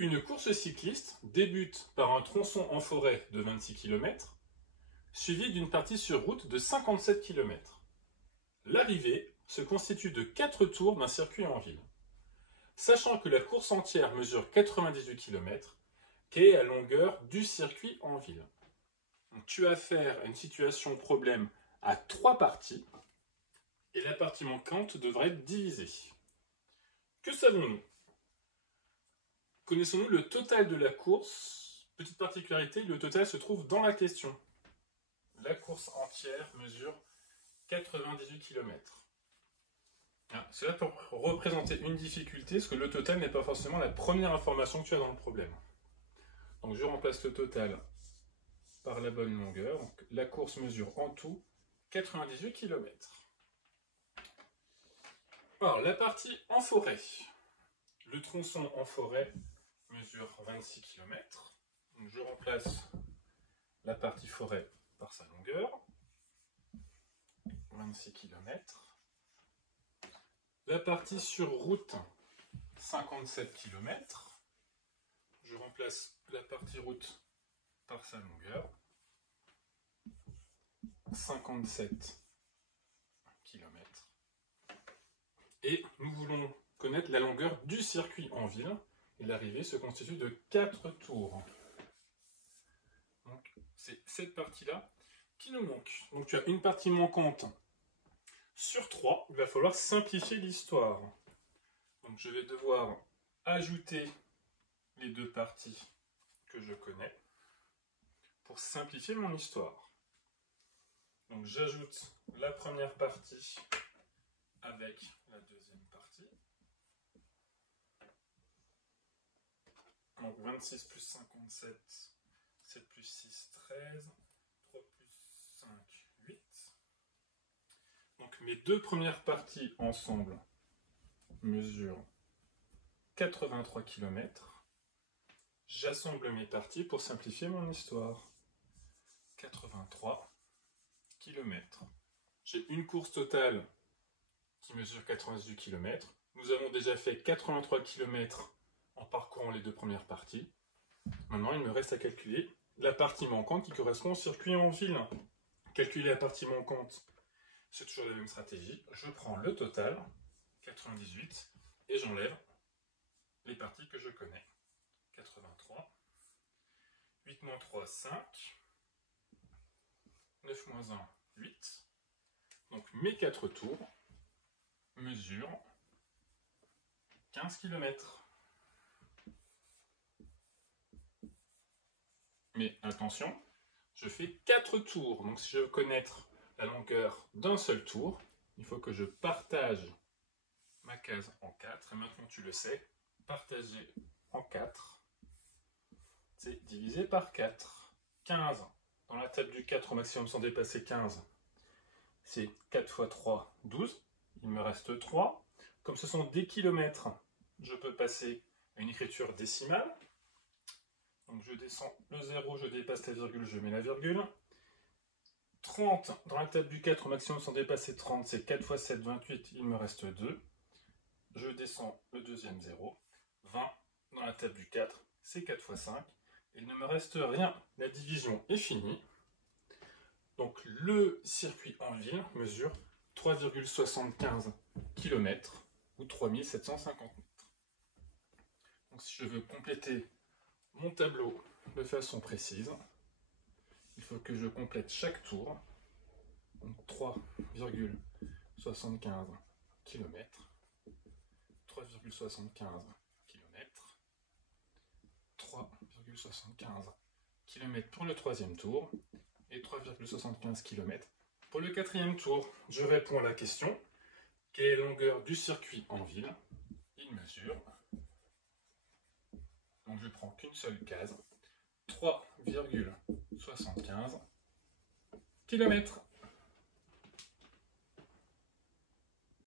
Une course cycliste débute par un tronçon en forêt de 26 km, suivi d'une partie sur route de 57 km. L'arrivée se constitue de 4 tours d'un circuit en ville. Sachant que la course entière mesure 98 km, quelle est la longueur du circuit en ville? Donc, tu as affaire à une situation problème à 3 parties, et la partie manquante devrait être divisée. Que savons-nous? Connaissons-nous le total de la course? Petite particularité, le total se trouve dans la question. La course entière mesure 98 km. Cela peut représenter une difficulté, parce que le total n'est pas forcément la première information que tu as dans le problème. Donc je remplace le total par la bonne longueur. Donc, la course mesure en tout 98 km. Alors, la partie en forêt. Le tronçon en forêt mesure 26 km. Donc, je remplace la partie forêt par sa longueur. 26 km. La partie sur route, 57 km. Je remplace la partie route par sa longueur. 57 km. Et nous voulons connaître la longueur du circuit en ville. Et l'arrivée se constitue de 4 tours. Donc, c'est cette partie-là qui nous manque. Donc, tu as une partie manquante sur 3. Il va falloir simplifier l'histoire. Donc, je vais devoir ajouter les 2 parties que je connais pour simplifier mon histoire. Donc, j'ajoute la première partie avec la deuxième partie. Donc 26 plus 57, 7 plus 6, 13, 3 plus 5, 8. Donc mes 2 premières parties ensemble mesurent 83 km. J'assemble mes parties pour simplifier mon histoire. 83 km. J'ai une course totale qui mesure 98 km. Nous avons déjà fait 83 km en parcourant les 2 premières parties. Maintenant, il me reste à calculer la partie manquante qui correspond au circuit en ville. Calculer la partie manquante, c'est toujours la même stratégie. Je prends le total, 98, et j'enlève les parties que je connais. 83, 8 moins 3, 5, 9 moins 1, 8. Donc mes 4 tours mesurent 15 km. Mais attention, je fais 4 tours. Donc si je veux connaître la longueur d'un seul tour, il faut que je partage ma case en 4. Et maintenant tu le sais, partager en 4, c'est diviser par 4. 15, dans la table du 4 au maximum sans dépasser 15, c'est 4 fois 3, 12. Il me reste 3. Comme ce sont des kilomètres, je peux passer à une écriture décimale. Donc je descends le 0, je dépasse la virgule, je mets la virgule. 30, dans la table du 4 au maximum sans dépasser 30, c'est 4 fois 7, 28, il me reste 2. Je descends le deuxième 0. 20, dans la table du 4, c'est 4 fois 5. Il ne me reste rien. La division est finie. Donc le circuit en ville mesure 3,75 km ou 3750 mètres. Donc si je veux compléter mon tableau de façon précise, il faut que je complète chaque tour. Donc 3,75 km, 3,75 km, 3,75 km pour le troisième tour et 3,75 km pour le quatrième tour. Je réponds à la question. Quelle est la longueur du circuit en ville? Il mesure. Donc je prends qu'une seule case. 3,75 km.